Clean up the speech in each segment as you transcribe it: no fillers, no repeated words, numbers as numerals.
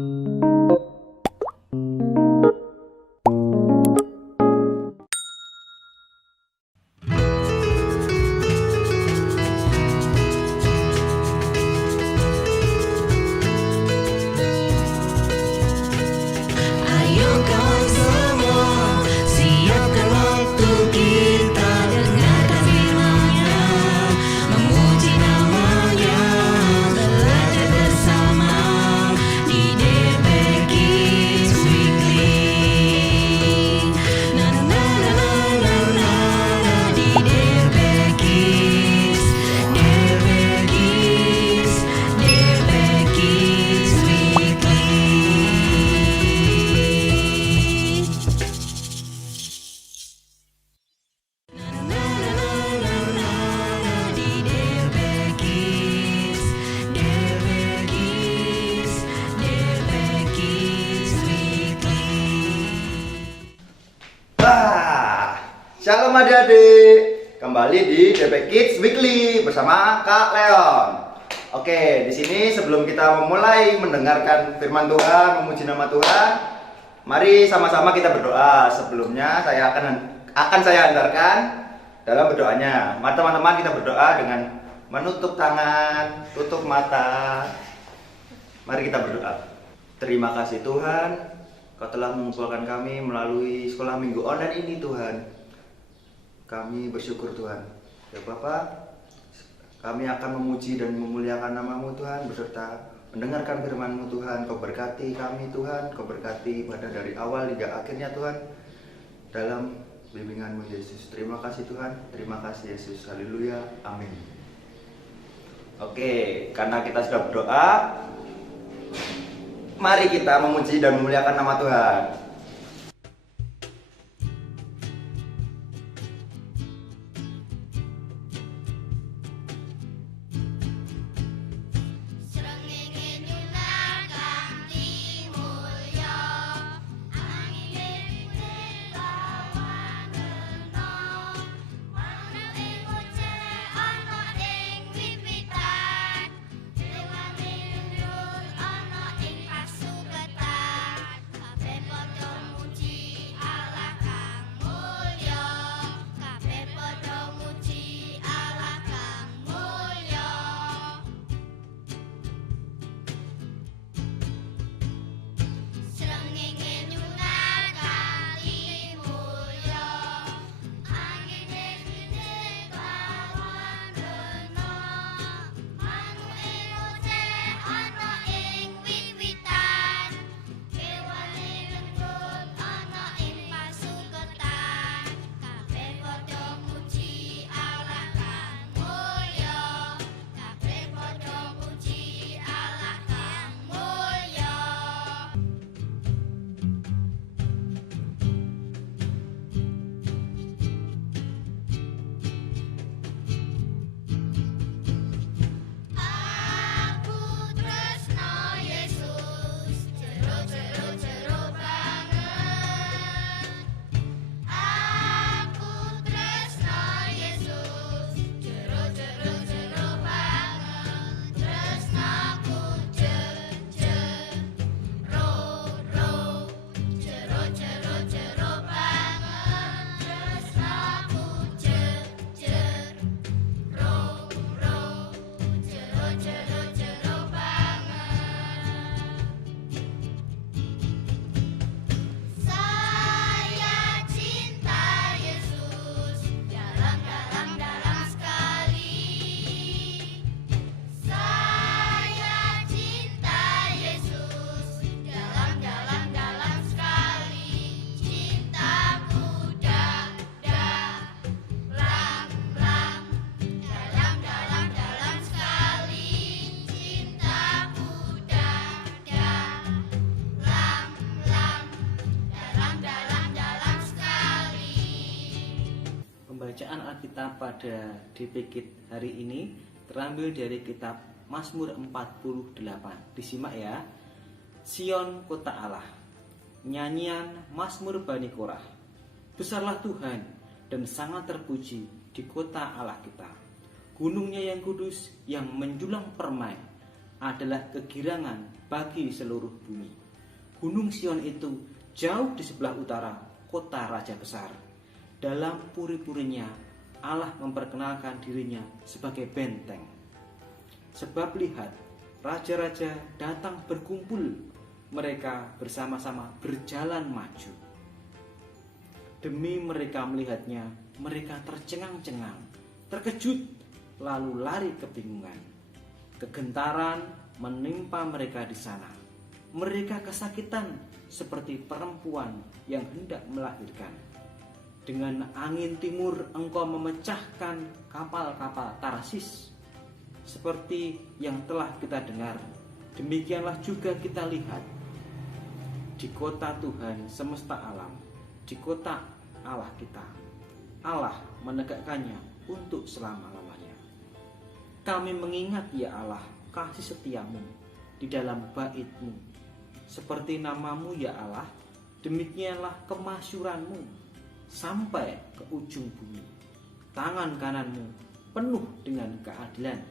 Ayo kawan semua, siapkan waktu kita dengarkan firman-Nya, memuji nama-Nya, belajar bersama di DP Kids Weekly. Na na na na na na na di DP Kids, DP Kids, DP Kids Weekly. Shalom adik-adik, kembali di DP Kids Weekly bersama Kak Leon. Oke, di sini sebelum kita memulai mendengarkan firman Tuhan, memuji nama Tuhan, mari sama-sama kita berdoa. Sebelumnya akan saya antarkan dalam berdoanya. Mari teman-teman kita berdoa dengan menutup tangan, tutup mata. Mari kita berdoa. Terima kasih Tuhan, Kau telah mengumpulkan kami melalui sekolah minggu online ini Tuhan. Kami bersyukur Tuhan. Ya Bapa, kami akan memuji dan memuliakan nama-Mu Tuhan, beserta mendengarkan firman-Mu Tuhan. Kau berkati kami Tuhan, Kau berkati pada dari awal hingga akhirnya Tuhan, dalam bimbingan-Mu Yesus. Terima kasih Tuhan, terima kasih Yesus. Haleluya, amin. Oke, karena kita sudah berdoa, mari kita memuji dan memuliakan nama Tuhan. Bacaan Alkitab pada DP Kids hari ini terambil dari kitab Mazmur 48. Disimak ya. Sion kota Allah. Nyanyian Mazmur Bani Korah. Besarlah Tuhan dan sangat terpuji di kota Allah kita. Gunungnya yang kudus yang menjulang permai. adalah kegirangan bagi seluruh bumi. Gunung Sion itu jauh di sebelah utara kota raja besar. Dalam puri-purinya Allah memperkenalkan dirinya sebagai benteng. Sebab lihat, raja-raja datang berkumpul, mereka bersama-sama berjalan maju. Demi mereka melihatnya, mereka tercengang-cengang, terkejut, lalu lari kebingungan. Kegentaran menimpa mereka di sana. Mereka kesakitan seperti perempuan yang hendak melahirkan. Dengan angin timur engkau memecahkan kapal-kapal Tarsis. Seperti yang telah kita dengar, demikianlah juga kita lihat di kota Tuhan semesta alam, di kota Allah kita. Allah menegakkannya untuk selama-lamanya. Kami mengingat ya Allah kasih setiamu di dalam bait-Mu. Seperti namamu ya Allah, demikianlah kemasyuranmu sampai ke ujung bumi. Tangan kananmu penuh dengan keadilan.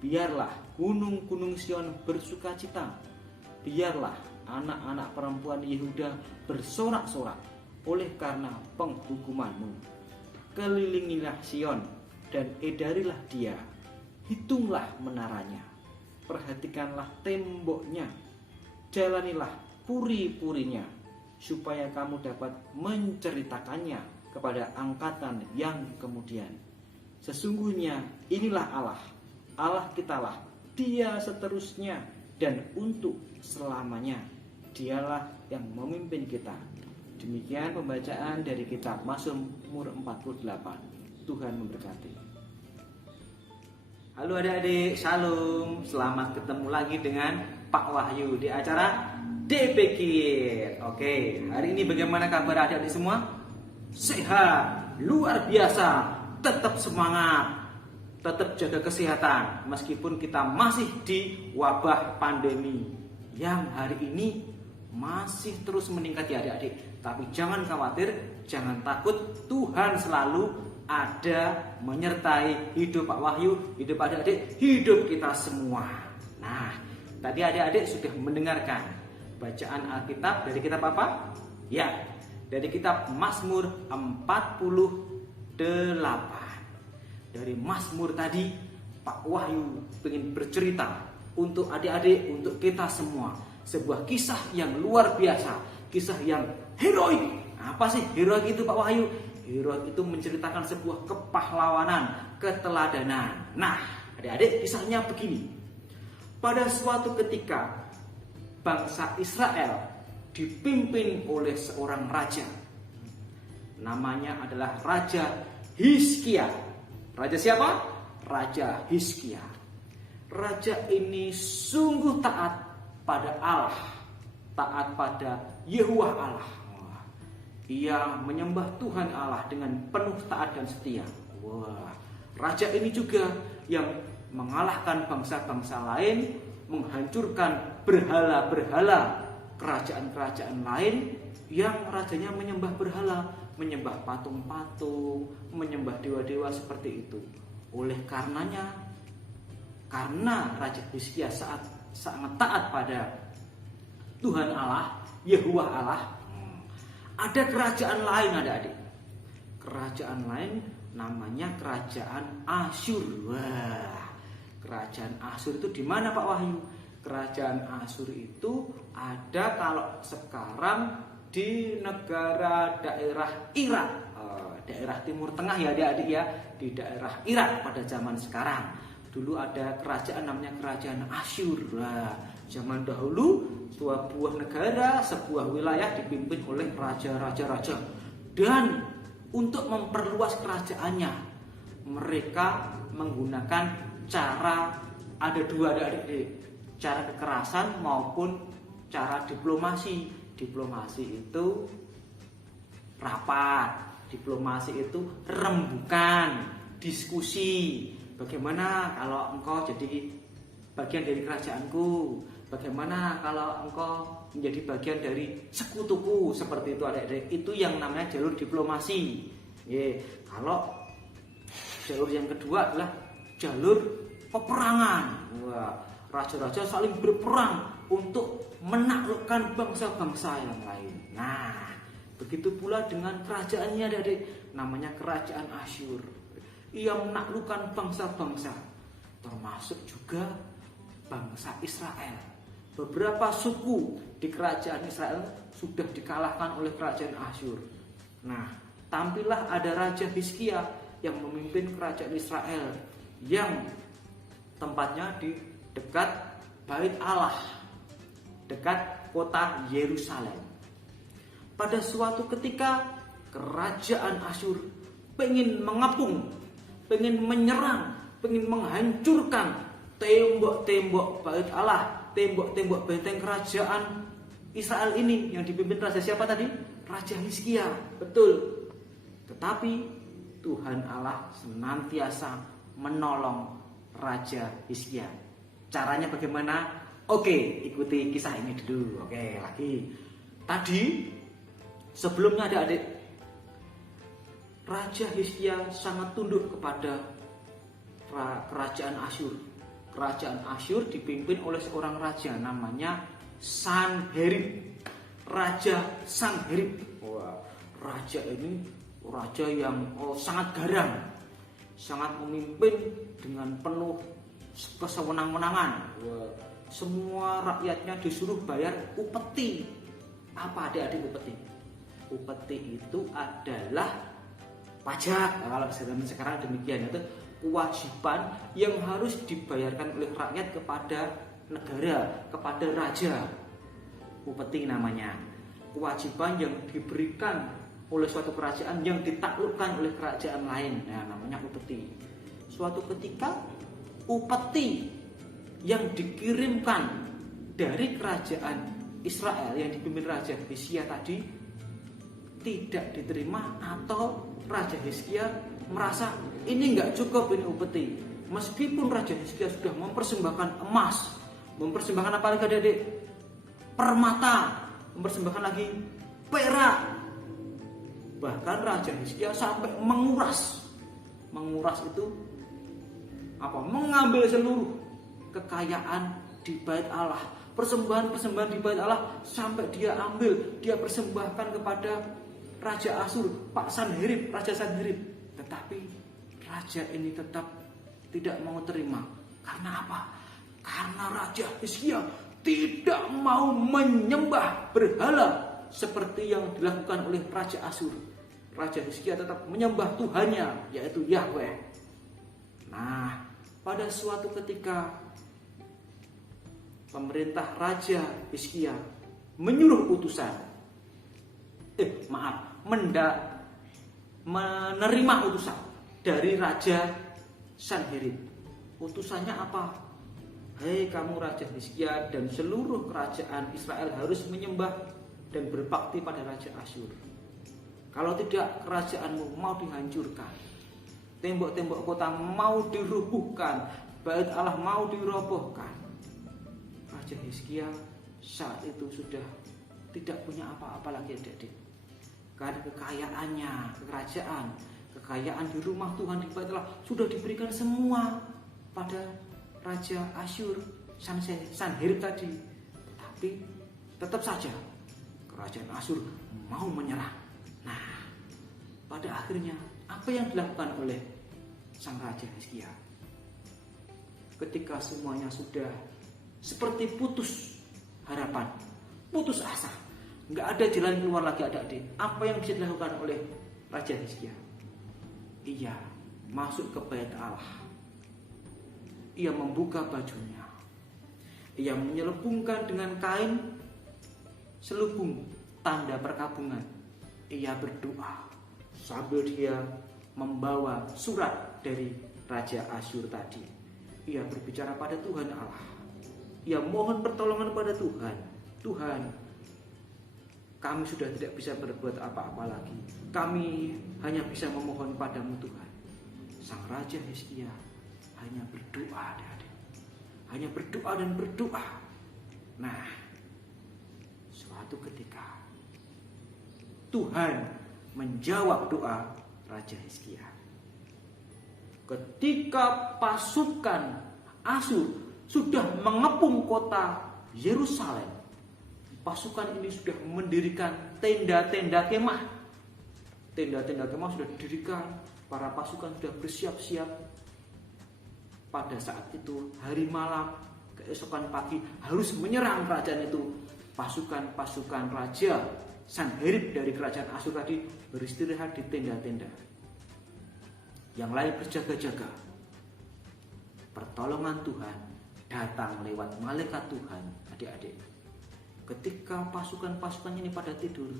Biarlah gunung-gunung Sion bersukacita. Biarlah anak-anak perempuan Yehuda bersorak-sorak oleh karena penghukumanmu. Kelilingilah Sion dan edarilah dia. Hitunglah menaranya. Perhatikanlah temboknya. Jalanilah puri-purinya, supaya kamu dapat menceritakannya kepada angkatan yang kemudian. Sesungguhnya inilah Allah, Allah kitalah, Dia seterusnya dan untuk selamanya. Dialah yang memimpin kita. Demikian pembacaan dari kitab Mazmur 48. Tuhan memberkati. Halo adik-adik, shalom. Selamat ketemu lagi dengan Pak Wahyu di acara DP Kids. Oke, hari ini bagaimana kabar adik-adik semua? Sehat, luar biasa, tetap semangat, tetap jaga kesehatan. Meskipun kita masih di wabah pandemi yang hari ini masih terus meningkat ya adik-adik. Tapi jangan khawatir, jangan takut, Tuhan selalu ada menyertai hidup Pak Wahyu, hidup adik-adik, hidup kita semua. Nah, tadi adik-adik sudah mendengarkan bacaan Alkitab dari kitab apa? Ya, dari kitab Mazmur 48. Dari Mazmur tadi Pak Wahyu ingin bercerita untuk adik-adik, untuk kita semua, sebuah kisah yang luar biasa, kisah yang heroik. Apa sih heroik itu Pak Wahyu? Heroik itu menceritakan sebuah kepahlawanan, keteladanan. Nah, adik-adik, kisahnya begini. Pada suatu ketika bangsa Israel dipimpin oleh seorang raja. Namanya adalah Raja Hizkia. Raja siapa? Raja Hizkia. Raja ini sungguh taat pada Allah, taat pada Yehuwah Allah. Ia menyembah Tuhan Allah dengan penuh taat dan setia. Wah, raja ini juga yang mengalahkan bangsa-bangsa lain, menghancurkan berhala-berhala kerajaan-kerajaan lain yang rajanya menyembah berhala, menyembah patung-patung, menyembah dewa-dewa seperti itu. Oleh karenanya, karena Raja Hizkia sangat taat pada Tuhan Allah, Yehuwah Allah, ada kerajaan lain adik-adik. Kerajaan lain namanya kerajaan Asyur. Wah, kerajaan Asyur itu di mana Pak Wahyu? Kerajaan Asyur itu ada kalau sekarang di negara daerah Irak, daerah Timur Tengah ya adik-adik ya, di daerah Irak pada zaman sekarang. Dulu ada kerajaan namanya kerajaan Asyur. Wah, zaman dahulu sebuah negara, sebuah wilayah dipimpin oleh raja-raja. Dan untuk memperluas kerajaannya, mereka menggunakan cara, ada dua adik-adik, cara kekerasan maupun cara diplomasi. Diplomasi itu rapat, diplomasi itu rembukan, diskusi. Bagaimana kalau engkau jadi bagian dari kerajaanku? Bagaimana kalau engkau menjadi bagian dari sekutuku? Seperti itu adik-adik. Itu yang namanya jalur diplomasi. Kalau jalur yang kedua adalah jalur peperangan. Wah, raja-raja saling berperang untuk menaklukkan bangsa-bangsa yang lain. Nah, begitu pula dengan kerajaannya adik-adik, namanya kerajaan Asyur. Ia menaklukkan bangsa-bangsa, termasuk juga bangsa Israel. Beberapa suku di kerajaan Israel sudah dikalahkan oleh kerajaan Asyur. Nah, tampillah ada Raja Hizkia yang memimpin kerajaan Israel yang tempatnya di dekat Bait Allah, dekat kota Yerusalem. Pada suatu ketika kerajaan Asyur pengen mengepung, pengen menyerang, pengen menghancurkan tembok-tembok Bait Allah, tembok-tembok benteng kerajaan Israel ini yang dipimpin raja siapa tadi? Raja Hizkia. Betul. Tetapi Tuhan Allah senantiasa menolong Raja Hizkia. Caranya bagaimana? Oke, ikuti kisah ini dulu. Oke, lagi. Tadi sebelumnya adik-adik, Raja Hizkia sangat tunduk kepada kerajaan Asyur. Kerajaan Asyur dipimpin oleh seorang raja namanya Sanherib. Raja Sanherib. Wah, raja ini raja yang sangat garang, sangat memimpin dengan penuh kesewenang-wenangan. Semua rakyatnya disuruh bayar upeti. Apa adik-adik upeti? Upeti itu adalah pajak. Nah, kalau sekarang demikian, itu kewajiban yang harus dibayarkan oleh rakyat kepada negara, kepada raja. Upeti namanya. Kewajiban yang diberikan oleh suatu kerajaan yang ditaklukkan oleh kerajaan lain. Nah, namanya upeti. Suatu ketika upeti yang dikirimkan dari kerajaan Israel yang dipimpin Raja Hizkia tadi tidak diterima, atau Raja Hizkia merasa ini nggak cukup ini upeti. Meskipun Raja Hizkia sudah mempersembahkan emas, mempersembahkan apa lagi adik-adik? Permata, mempersembahkan lagi perak. Bahkan Raja Hizkia sampai menguras itu apa? Mengambil seluruh kekayaan di Bait Allah, persembahan-persembahan di Bait Allah sampai dia ambil, dia persembahkan kepada Raja Asyur, Pak Sanherib, Raja Sanherib. Tetapi raja ini tetap tidak mau terima. Karena apa? Karena Raja Hizkia tidak mau menyembah berhala seperti yang dilakukan oleh Raja Asyur. Raja Hizkia tetap menyembah Tuhannya, yaitu Yahweh. Nah, pada suatu ketika pemerintah Raja Hizkia menyuruh utusan, menerima utusan dari Raja Sanherib. Utusannya apa? Hei kamu Raja Hizkia dan seluruh kerajaan Israel harus menyembah dan berbakti pada Raja Asyur. Kalau tidak, kerajaanmu mau dihancurkan, tembok-tembok kota mau dirubuhkan, Bait Allah mau dirobohkan. Raja Hizkia saat itu sudah tidak punya apa-apa lagi adik-adik. Karena kekayaannya, kekayaan di rumah Tuhan di Bait Allah sudah diberikan semua pada Raja Asyur, Sanherib tadi. Tapi tetap saja kerajaan Asyur mau menyerah. Nah, pada akhirnya apa yang dilakukan oleh sang Raja Hizkia? Ketika semuanya sudah seperti putus harapan, putus asa, nggak ada jalan keluar lagi adik-adik, apa yang bisa dilakukan oleh Raja Hizkia? Ia masuk ke Bait Allah. Ia membuka bajunya. Ia menyelubungkan dengan kain selubung tanda perkabungan. Ia berdoa sambil dia membawa surat dari Raja Asyur tadi. Ia berbicara pada Tuhan Allah. Ia mohon pertolongan pada Tuhan. Tuhan, kami sudah tidak bisa berbuat apa-apa lagi. Kami hanya bisa memohon padamu Tuhan. Sang Raja Hizkia hanya berdoa, adik-adik. Hanya berdoa dan berdoa. Nah, suatu ketika Tuhan menjawab doa Raja Hizkia. Ketika pasukan Asyur sudah mengepung kota Yerusalem. Pasukan ini sudah mendirikan tenda-tenda kemah. Tenda-tenda kemah sudah didirikan, para pasukan sudah bersiap-siap. Pada saat itu hari malam, keesokan pagi harus menyerang kerajaan itu. Pasukan-pasukan raja Sanherib dari kerajaan Asyur tadi beristirahat di tenda-tenda. Yang lain berjaga-jaga. Pertolongan Tuhan datang lewat malaikat Tuhan, adik-adik. Ketika pasukan-pasukan ini pada tidur,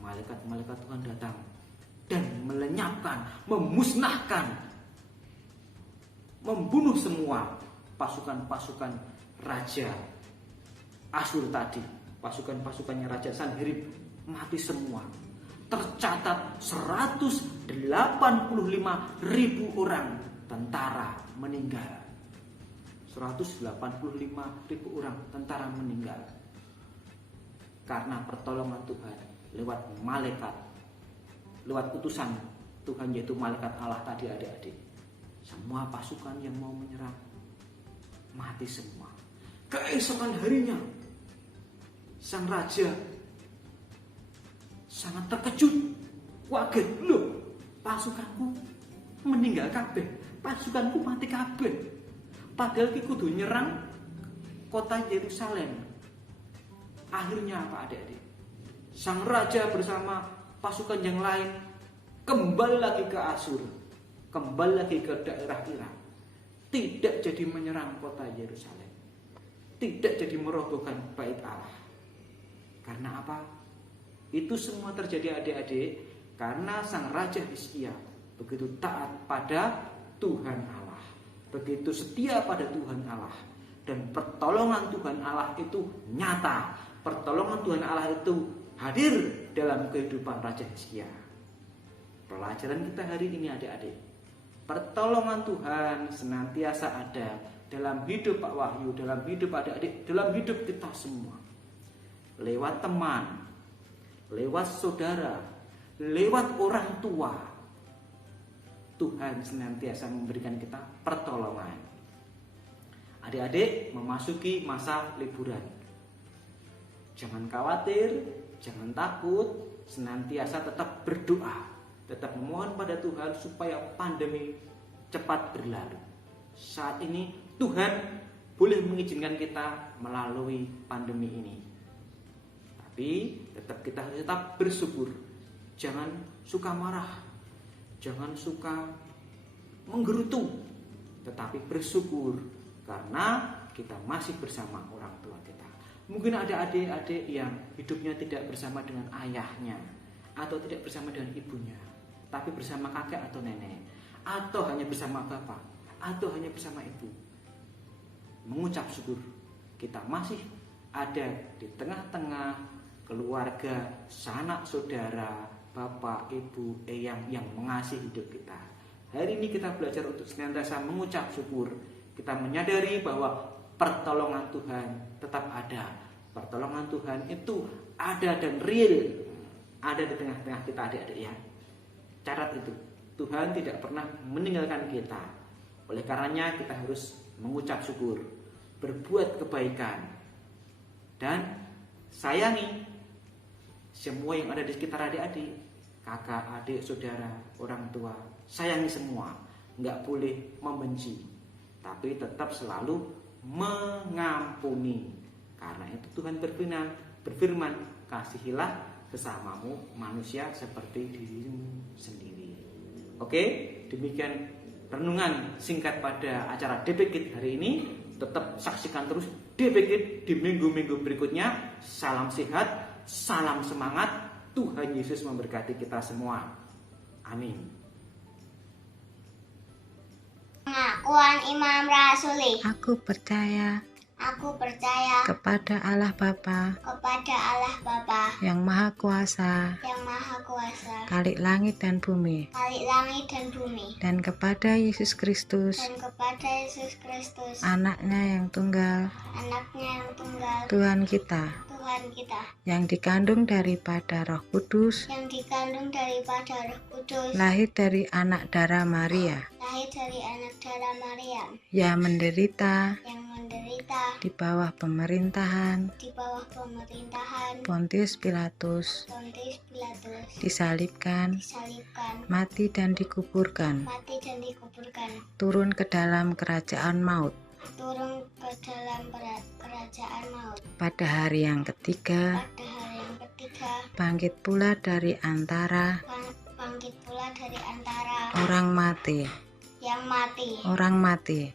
malaikat-malaikat Tuhan datang dan melenyapkan, memusnahkan, membunuh semua pasukan-pasukan raja Asyur tadi. Pasukan-pasukannya Raja Sanherib mati semua. Tercatat 185.000 orang tentara meninggal. 185.000 orang tentara meninggal karena pertolongan Tuhan lewat malaikat, lewat utusan Tuhan, yaitu malaikat Allah tadi, adik-adik. Semua pasukan yang mau menyerang mati semua. Keesokan harinya sang raja sangat terkejut, kaget, loh, pasukanku meninggal kabeh, pasukanku mati kabeh. Padahal ki kudu nyerang kota Yerusalem. Akhirnya apa, adik-adik? Sang raja bersama pasukan yang lain kembali lagi ke Asyur, kembali lagi ke daerah Irak. Tidak jadi menyerang kota Yerusalem, tidak jadi merobohkan bait Allah. Karena apa? Itu semua terjadi, adik-adik, karena sang raja Hizkia begitu taat pada Tuhan Allah, begitu setia pada Tuhan Allah, dan pertolongan Tuhan Allah itu nyata. Pertolongan Tuhan Allah itu hadir dalam kehidupan Raja Hizkia. Pelajaran kita hari ini, adik-adik, pertolongan Tuhan senantiasa ada dalam hidup Pak Wahyu, dalam hidup adik-adik, dalam hidup kita semua. Lewat teman, lewat saudara, lewat orang tua, Tuhan senantiasa memberikan kita pertolongan. Adik-adik memasuki masa liburan. Jangan khawatir, jangan takut, senantiasa tetap berdoa, tetap memohon pada Tuhan supaya pandemi cepat berlalu. Saat ini Tuhan boleh mengizinkan kita melalui pandemi ini. Tapi tetap kita harus tetap bersyukur. Jangan suka marah, jangan suka menggerutu, tetapi bersyukur karena kita masih bersama orang tua kita. Mungkin ada adik-adik yang hidupnya tidak bersama dengan ayahnya, atau tidak bersama dengan ibunya, tapi bersama kakek atau nenek, atau hanya bersama bapak, atau hanya bersama ibu. Mengucap syukur kita masih ada di tengah-tengah keluarga, sanak saudara, bapak, ibu, eyang yang mengasihi hidup kita. Hari ini kita belajar untuk senantiasa mengucap syukur. Kita menyadari bahwa pertolongan Tuhan tetap ada. Pertolongan Tuhan itu ada dan real, ada di tengah-tengah kita, adik-adik ya. Catat itu, Tuhan tidak pernah meninggalkan kita. Oleh karenanya kita harus mengucap syukur, berbuat kebaikan, dan sayangi semua yang ada di sekitar adik-adik, kakak, adik, saudara, orang tua. Sayangi semua, nggak boleh membenci, tapi tetap selalu mengampuni. Karena itu Tuhan berfirman, kasihilah sesamamu manusia seperti dirimu sendiri. Oke, demikian renungan singkat pada acara DP Kids hari ini. Tetap saksikan terus DP Kids di minggu-minggu berikutnya. Salam sehat, salam semangat. Tuhan Yesus memberkati kita semua. Amin. Pengakuan Imam Rasuli. Aku percaya Aku percaya kepada Allah Bapa kepada Allah Bapa yang Maha Kuasa, yang Maha Kuasa, Khalik langit dan bumi, Khalik langit dan bumi, dan kepada Yesus Kristus, dan kepada Yesus Kristus, anaknya yang tunggal, anaknya yang tunggal, Tuhan kita, Tuhan Tuhan kita, yang dikandung daripada Roh Kudus, yang dikandung daripada Roh Kudus, lahir dari anak darah Maria, lahir dari anak darah Maria, yang menderita yang menderita di bawah pemerintahan di bawah pemerintahan Pontius Pilatus, Pontius Pilatus, disalibkan, disalibkan, mati dan dikuburkan, mati dan dikuburkan, turun ke dalam kerajaan maut. turun ke dalam kerajaan maut. Pada hari yang ketiga, Pada hari yang ketiga, bangkit pula dari antara bangkit pula dari antara orang mati, orang mati,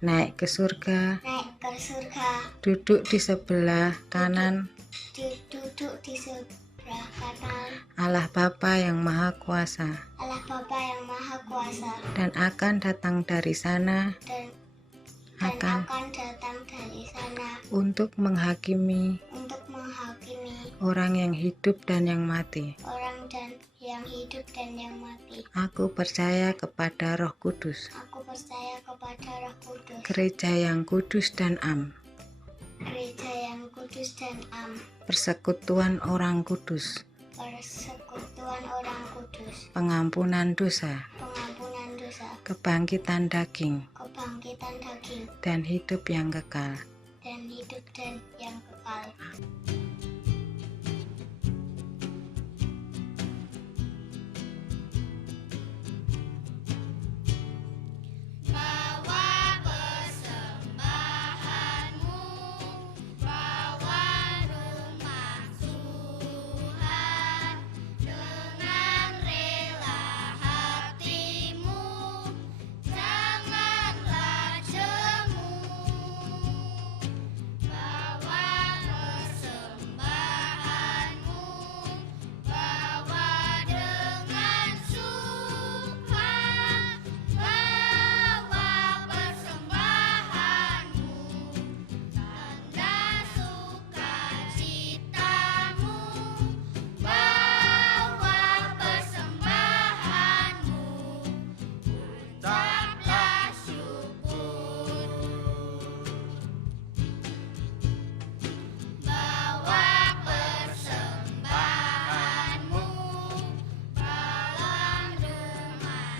naik ke surga, naik ke surga, duduk di sebelah kanan duduk di sebelah kanan Allah Bapa yang Maha Kuasa, Allah Bapa yang Maha Kuasa, dan akan datang dari sana dan akan akan datang dari sana untuk menghakimi untuk menghakimi orang yang hidup dan yang mati. orang yang hidup dan yang mati. Aku percaya kepada Roh Kudus, Aku percaya kepada Roh Kudus, gereja yang kudus dan am, gereja yang kudus dan am, persekutuan orang kudus, persekutuan orang kudus, pengampunan dosa, pengampunan dosa, kebangkitan daging, kebangkitan daging, dan hidup yang kekal. dan hidup dan yang kekal. Bawa persembahanmu, bawa rumah Tuhan dengan rela hatimu, janganlah jemu. Bawa persembahanmu, bawa dengan suka, bawa persembahanmu, tanda sukacitamu, bawa persembahanmu, ucaplah syukur. Bawa persembahanmu, dalam rumah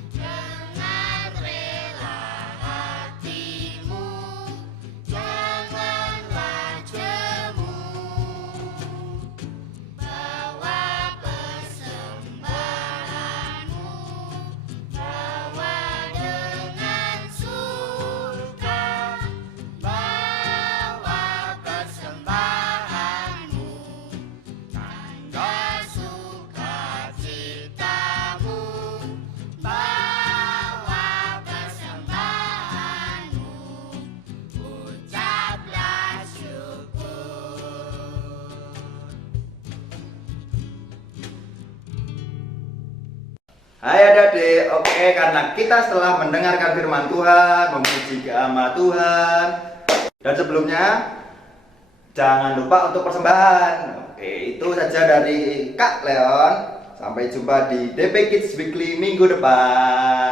Tuhan dengan rela hatimu, janganlah jemu. Bawa persembahanmu, bawa dengan suka, bawa persembahanmu, tanda sukacitamu, bawa persembahanmu, ucaplah syukur. Hai adik-adik, oke, karena kita setelah mendengarkan firman Tuhan, memuji nama Tuhan, dan sebelumnya jangan lupa untuk persembahan. Oke, itu saja dari Kak Leon. Sampai jumpa di DP Kids Weekly minggu depan.